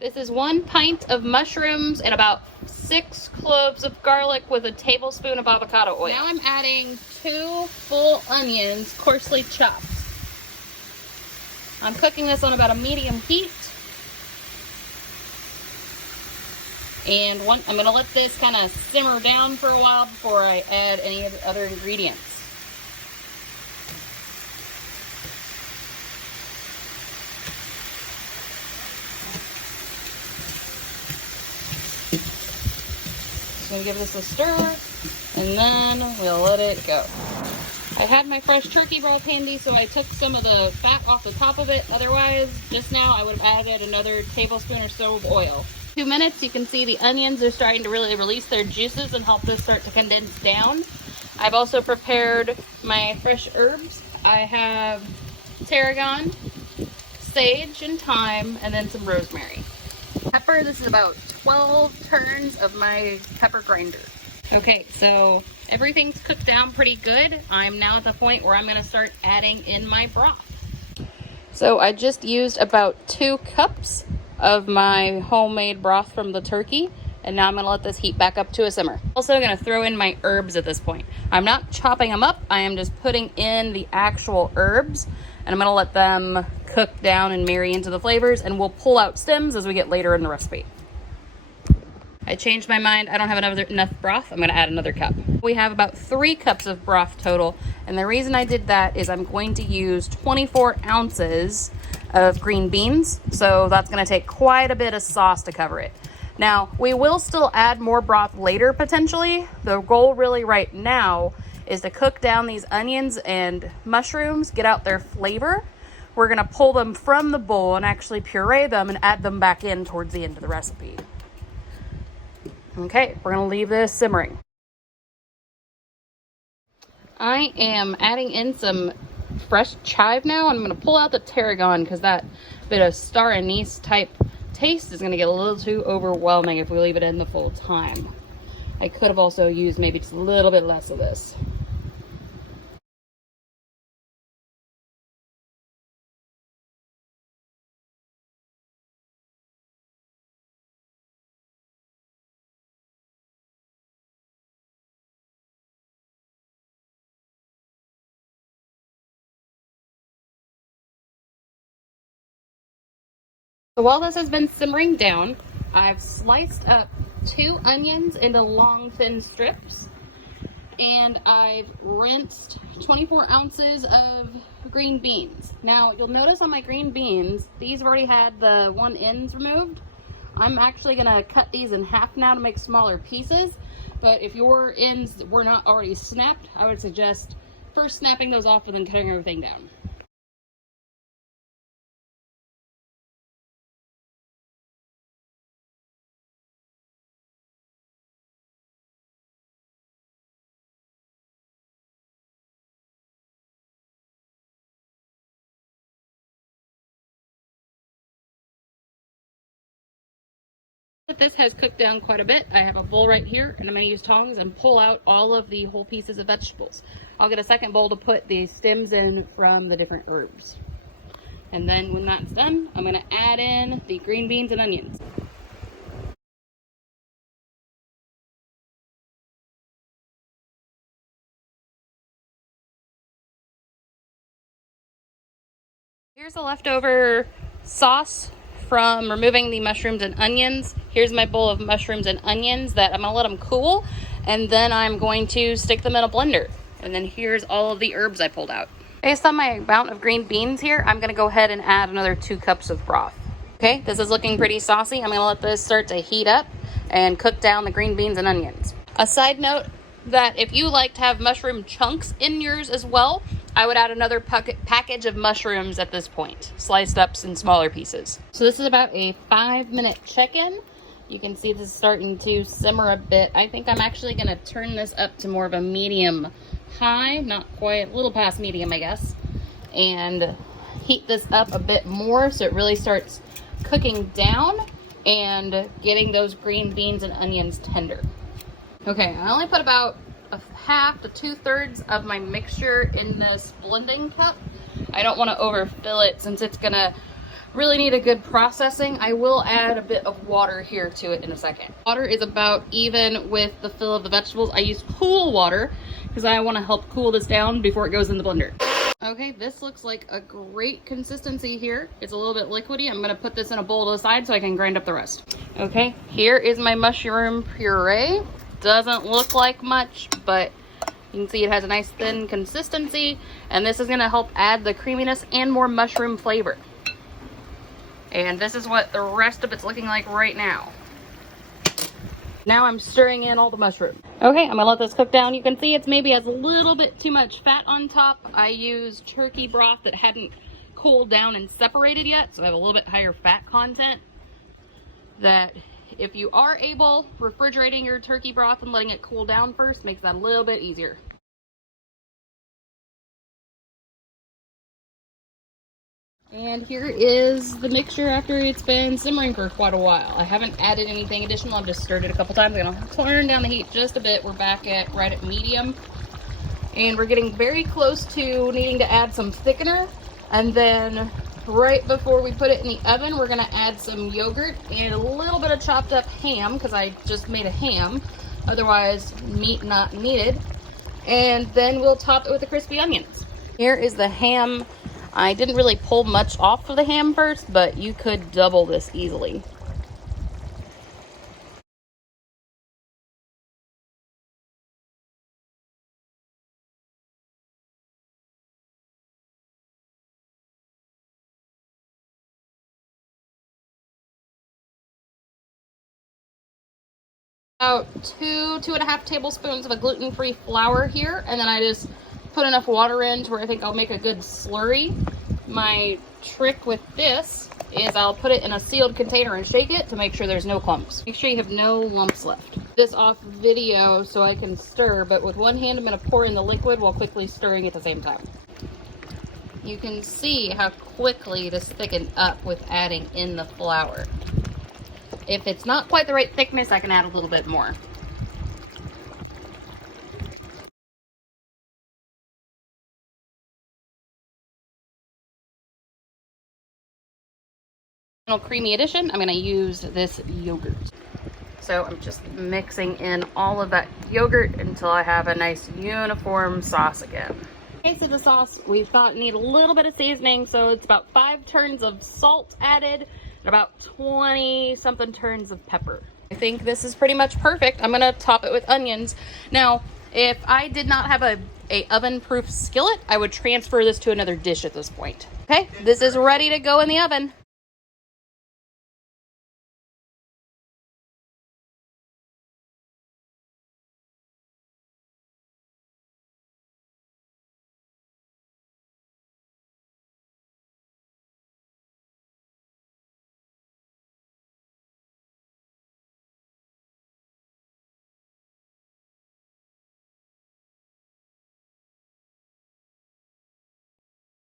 This is 1 pint of mushrooms and about 6 cloves of garlic with a tablespoon of avocado oil. Now I'm adding 2 full onions, coarsely chopped. I'm cooking this on about a medium heat. And I'm going to let this kind of simmer down for a while before I add any of the other ingredients. So I'm going to give this a stir, and then we'll let it go. I had my fresh turkey broth handy, so I took some of the fat off the top of it. Otherwise, just now I would have added another tablespoon or so of oil. 2 minutes, you can see the onions are starting to really release their juices and help this start to condense down. I've also prepared my fresh herbs. I have tarragon, sage and thyme, and then some rosemary. Pepper, this is about 12 turns of my pepper grinder. Okay, so everything's cooked down pretty good. I'm now at the point where I'm going to start adding in my broth. So I just used about 2 cups of my homemade broth from the turkey, and now I'm going to let this heat back up to a simmer. Also going to throw in my herbs at this point. I'm not chopping them up, I am just putting in the actual herbs, and I'm going to let them cook down and marry into the flavors, and we'll pull out stems as we get later in the recipe. I changed my mind. I don't have enough broth. I'm going to add another cup. We have about 3 cups of broth total, and the reason I did that is I'm going to use 24 ounces of green beans, so that's going to take quite a bit of sauce to cover it. Now, we will still add more broth later potentially. The goal really right now is to cook down these onions and mushrooms, get out their flavor. We're going to pull them from the bowl and actually puree them and add them back in towards the end of the recipe. Okay, we're going to leave this simmering. I am adding in some fresh chive now. I'm going to pull out the tarragon because that bit of star anise type taste is going to get a little too overwhelming if we leave it in the full time. I could have also used maybe just a little bit less of this. So while this has been simmering down, I've sliced up 2 onions into long thin strips, and I've rinsed 24 ounces of green beans. Now you'll notice on my green beans, these have already had the 1 ends removed. I'm actually going to cut these in half now to make smaller pieces, but if your ends were not already snapped, I would suggest first snapping those off and then cutting everything down. This has cooked down quite a bit. I have a bowl right here, and I'm going to use tongs and pull out all of the whole pieces of vegetables. I'll get a second bowl to put the stems in from the different herbs. And then when that's done, I'm going to add in the green beans and onions. Here's the leftover sauce from removing the mushrooms and onions. Here's my bowl of mushrooms and onions that I'm going to let them cool, and then I'm going to stick them in a blender. And then here's all of the herbs I pulled out. Based on my amount of green beans here, I'm going to go ahead and add another 2 cups of broth. Okay, this is looking pretty saucy. I'm going to let this start to heat up and cook down the green beans and onions. A side note that if you like to have mushroom chunks in yours as well, I would add another package of mushrooms at this point, sliced up in smaller pieces. So this is about a 5-minute check-in. You can see this is starting to simmer a bit. I think I'm actually going to turn this up to more of a medium high, not quite, a little past medium, I guess, and heat this up a bit more so it really starts cooking down and getting those green beans and onions tender. Okay, I only put about a half to 2/3 of my mixture in this blending cup. I don't want to overfill it since it's gonna really need a good processing. I will add a bit of water here to it in a second. Water is about even with the fill of the vegetables. I use cool water because I want to help cool this down before it goes in the blender. Okay, this looks like a great consistency here. It's a little bit liquidy. I'm gonna put this in a bowl to the side so I can grind up the rest. Okay, here is my mushroom puree. Doesn't look like much, but you can see it has a nice thin consistency, and this is gonna help add the creaminess and more mushroom flavor. And this is what the rest of it's looking like right now. Now I'm stirring in all the mushroom. Okay, I'm gonna let this cook down. You can see it's maybe has a little bit too much fat on top. I used turkey broth that hadn't cooled down and separated yet, so I have a little bit higher fat content. That if you are able, refrigerating your turkey broth and letting it cool down first makes that a little bit easier. And here is the mixture after it's been simmering for quite a while. I haven't added anything additional. I've just stirred it a couple times. I'm gonna turn down the heat just a bit. We're back at right at medium. And we're getting very close to needing to add some thickener. And then right before we put it in the oven, we're gonna add some yogurt and a little bit of chopped up ham because I just made a ham. Otherwise, meat not needed. And then we'll top it with the crispy onions. Here is the ham. I didn't really pull much off of the ham first, but you could double this easily. About 2.5 tablespoons of a gluten-free flour here, and then I just put enough water in to where I think I'll make a good slurry. My trick with this is I'll put it in a sealed container and shake it to make sure there's no clumps. Make sure you have no lumps left. This off video so I can stir, but with one hand I'm going to pour in the liquid while quickly stirring at the same time. You can see how quickly this thickened up with adding in the flour. If it's not quite the right thickness, I can add a little bit more. Creamy addition, I'm going to use this yogurt. So I'm just mixing in all of that yogurt until I have a nice uniform sauce again. Okay, so the sauce we thought need a little bit of seasoning, so it's about 5 turns of salt added and about 20 something turns of pepper. I think this is pretty much perfect. I'm gonna top it with onions. Now, if I did not have a oven-proof skillet, I would transfer this to another dish at this point. Okay, this is ready to go in the oven.